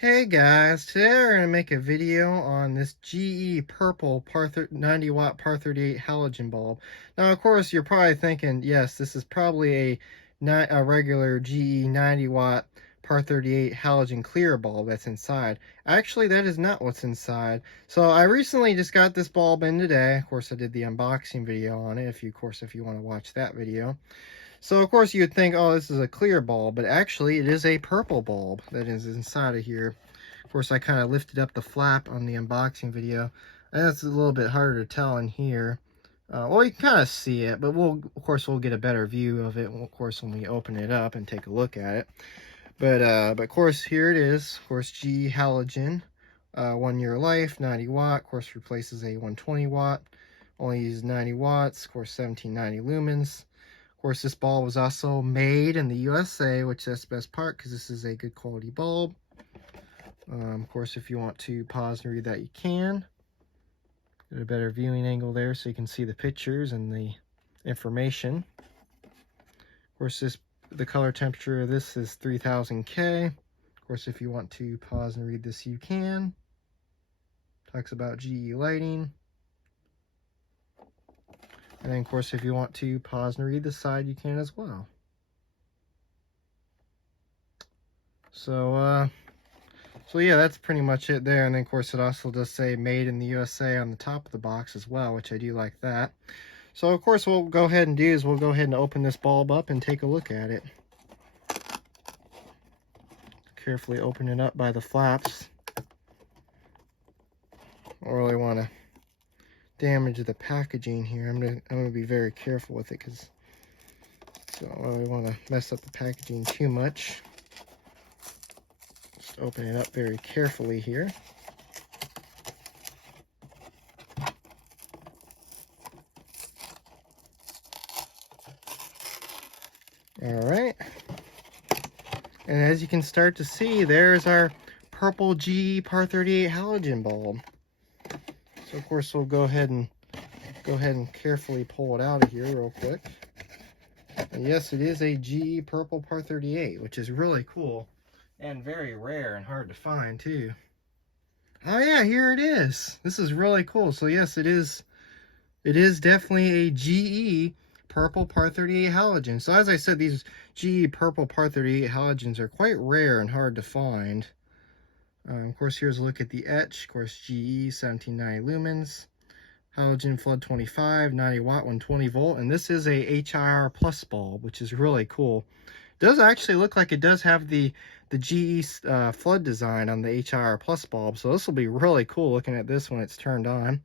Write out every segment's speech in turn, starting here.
Hey guys, today we're going to make a video on this GE purple 90 watt par 38 halogen bulb. Now of course you're probably thinking, yes, this is probably a regular GE 90 watt par 38 halogen clear bulb that's inside. Actually, that is not what's inside. So I recently just got this bulb in today. Of course I did the unboxing video on it, if you want to watch that video. So of course you'd think, oh, this is a clear bulb, but actually it is a purple bulb that is inside of here. Of course, I kind of lifted up the flap on the unboxing video, and it's a little bit harder to tell in here. Well, you can kind of see it, but of course we'll get a better view of it, of course, when we open it up and take a look at it. But of course, here it is. Of course, GE Halogen, 1 year life, 90 watt. Of course, replaces a 120 watt. Only uses 90 watts. Of course, 1790 lumens. Of course, this bulb was also made in the USA, which that's the best part because this is a good quality bulb. Of course, if you want to pause and read that, you can. Get a better viewing angle there so you can see the pictures and the information. Of course, the color temperature of this is 3000 K. Of course, if you want to pause and read this, you can. Talks about GE lighting. And then, of course, if you want to pause and read the side, you can as well. So yeah, that's pretty much it there. And then, of course, it also does say made in the USA on the top of the box as well, which I do like that. So, of course, what we'll go ahead and do is we'll go ahead and open this bulb up and take a look at it. Carefully open it up by the flaps. I don't really want to damage the packaging here. I'm gonna be very careful with it because I don't really want to mess up the packaging too much. Just open it up very carefully here. All right. And as you can start to see, there's our purple GE par 38 halogen bulb. So of course we'll go ahead and carefully pull it out of here real quick. And yes, it is a GE purple par 38, which is really cool and very rare and hard to find too. Oh yeah, here it is. This is really cool. So yes, it is definitely a GE purple par 38 halogen. So as I said, these GE purple par 38 halogens are quite rare and hard to find. Of course, here's a look at the etch. Of course, GE 1790 lumens, halogen flood 25, 90 watt, 120 volt, and this is a HIR plus bulb, which is really cool. It does actually look like it does have the GE flood design on the HIR plus bulb, so this will be really cool looking at this when it's turned on.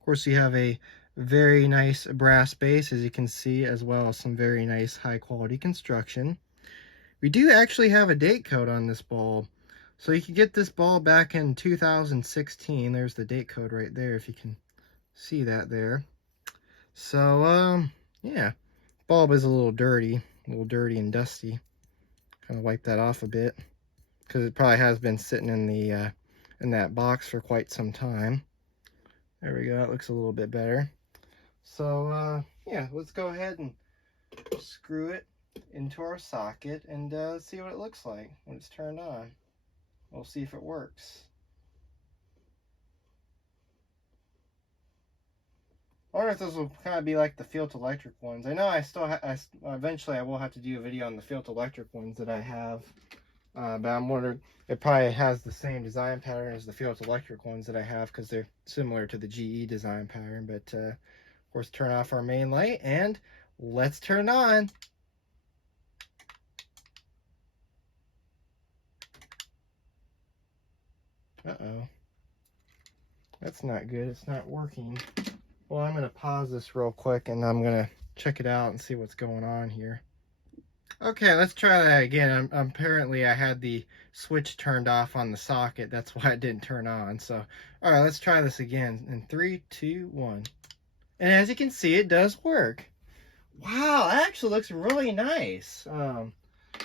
Of course, you have a very nice brass base, as you can see, as well as some very nice high quality construction. We do actually have a date code on this bulb. So you can get this bulb back in 2016. There's the date code right there, if you can see that there. So, yeah, bulb is a little dirty and dusty. Kind of wipe that off a bit because it probably has been sitting in that box for quite some time. There we go. It looks a little bit better. So, yeah, let's go ahead and screw it into our socket and see what it looks like when it's turned on. We'll see if it works. I wonder if this will kind of be like the Field Electric ones. I know I still eventually I will have to do a video on the Field Electric ones that I have. But I'm wondering, it probably has the same design pattern as the Field Electric ones that I have because they're similar to the GE design pattern. But of course, turn off our main light and let's turn it on. Uh-oh. That's not good. It's not working. Well, I'm going to pause this real quick and I'm going to check it out and see what's going on here. Okay, let's try that again. Apparently I had the switch turned off on the socket. That's why it didn't turn on. So, all right, let's try this again. In 3, 2, 1. And as you can see, it does work. Wow, that actually looks really nice. Yeah,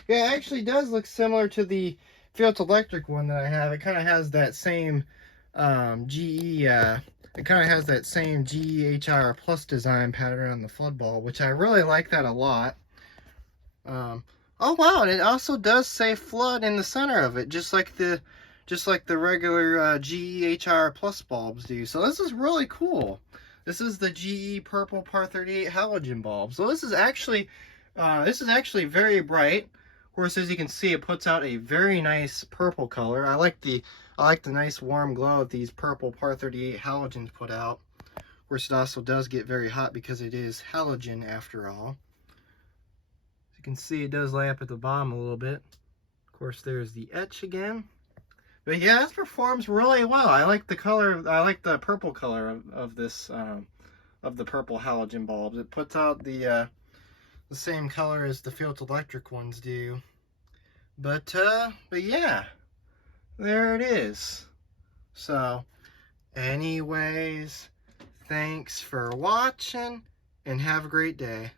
it actually does look similar to the Field Electric one that I have. It kind of has that same GE HIR plus design pattern on the flood bulb, which I really like that a lot. Oh wow, and it also does say flood in the center of it, just like the just like the regular GE HR Plus bulbs do. So this is really cool. This is the GE Purple Par 38 halogen bulb. So this is actually very bright. Of course, as you can see, it puts out a very nice purple color. I like the nice warm glow that these purple Par 38 halogens put out. Of course, it also does get very hot because it is halogen after all. As you can see, it does light up at the bottom a little bit. Of course, there's the etch again. But yeah, this performs really well. I like the color. I like the purple color of this of the purple halogen bulbs. It puts out the same color as the field electric ones do. But yeah, there it is. So, anyways, thanks for watching and have a great day.